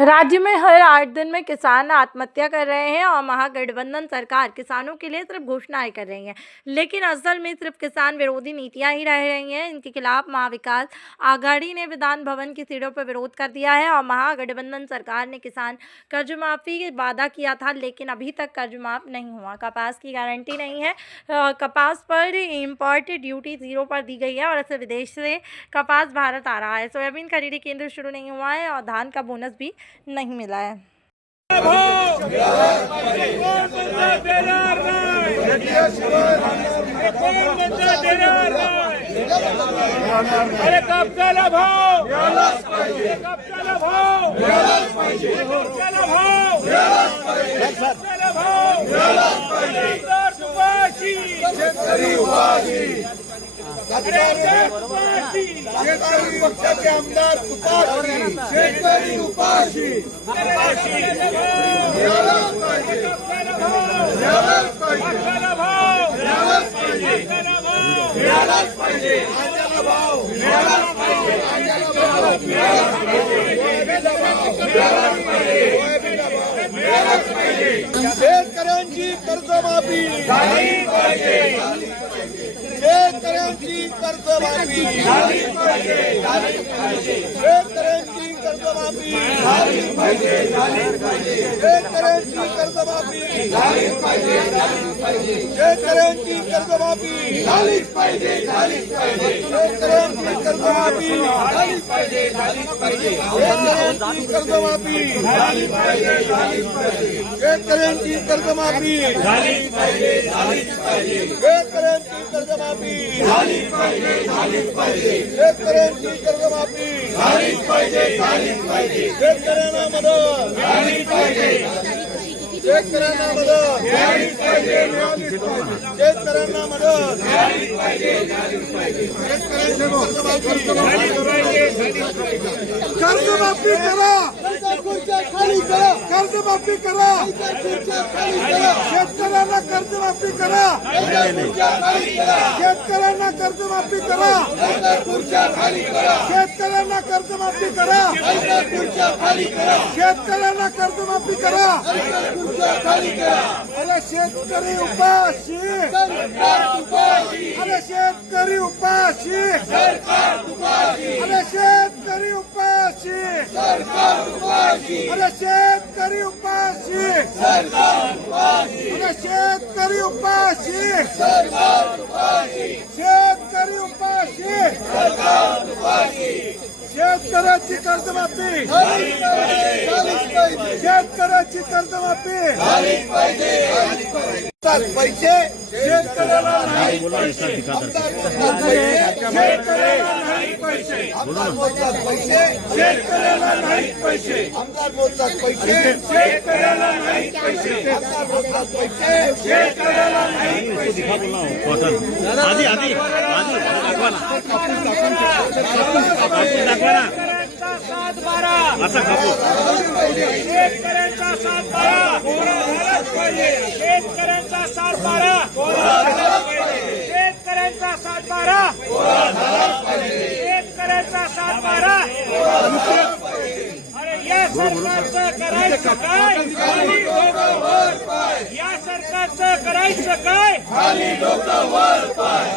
राज्य में हर 8 दिन में किसान आत्महत्या कर रहे हैं और महागठबंधन सरकार किसानों के लिए सिर्फ घोषणाएं कर रही है, लेकिन असल में सिर्फ किसान विरोधी नीतियां ही रह रही हैं। इनके खिलाफ महाविकास आघाड़ी ने विधान भवन की सीढ़ियों पर विरोध कर दिया है और महागठबंधन सरकार ने किसान कर्ज माफी वादा किया था, लेकिन अभी तक कर्ज माफ नहीं हुआ। कपास की गारंटी नहीं है। कपास पर इम्पोर्ट ड्यूटी 0 पर दी गई है और ऐसे विदेश से कपास भारत आ रहा है। सोयाबीन खरीदी केंद्र शुरू नहीं हुआ है और धान का बोनस भी नहीं मिला है। अरे कापसाला भाव, कापसाला भाव, शेतकरी पक्षाचे आमदार उपाशी, शेतकरी उपाशी, शेतकऱ्यांची कर्जमाफी झाली पाहिजे, शेतकऱ्यांची कर्जमाफी झाली पाहिजे, शेतकऱ्यांची कर्जमाफी झाली पाहिजे, शेतकऱ्यांची कर्जमाफी झाली पाहिजे, शेतकऱ्यांची कर्जमाफी झालीच पाहिजे, शेतकऱ्यांची कर्जमाफी झालीच पाहिजे, शेतकऱ्यांची कर्जमाफी झाली पाहिजे, शेतकऱ्यांची कर्जमाफी झाली पाहिजे, शेतकऱ्यांची कर्जमाफी झालीच पाहिजे, शेतकऱ्यांची कर्जमाफी झालीच पाहिजे, शेतकऱ्यांना मदत झालीच पाहिजे, शेतकऱ्यांना मदत झालीच पाहिजे, शेतकऱ्यांना मदत झालीच पाहिजे, शेतकऱ्यांची कर्जमाफी करा, खाली करा, कर्जमाफी करा, शेतकऱ्यांना कर्जमाफी करा, शेतकऱ्यांना कर्जमाफी करा, शेतकऱ्यांना कर्जमाफी करा, शेतकऱ्यांना कर्जमाफी करा, अरे शेतकरी उपाशी, अरे शेतकरी उपाशी, अरे शेतकरी उपाशी, अरे शेतकरी उपाशी, अरे शेतकरी उपाशी, शेतकरी उपाशी, शेतकऱ्याची कर्जमाफी, शेतकऱ्याची कर्जमाफी पैसे शेतकऱ्याला नाही, शेतकऱ्याला नाही पैसे, आमदार बोलतात पैसे शेतकऱ्याला नाही पैसे, आमदार बोलतात पैसे शेतकऱ्याला नाही पैसे, आमदार बोलतात पैसे शेतकऱ्याला नाही पैसे, आधी आधी आधी दाखवा ना, असा कापूस शेतकऱ्यांचा 7-12 शेतकऱ्यांचा 7-12 शेतकऱ्यांचा 7-12 शेतकऱ्यांचा 7-12 अरे या सरकारचं करायचं काय, या सरकारचं करायचं काय, खाली लोक वर पाय.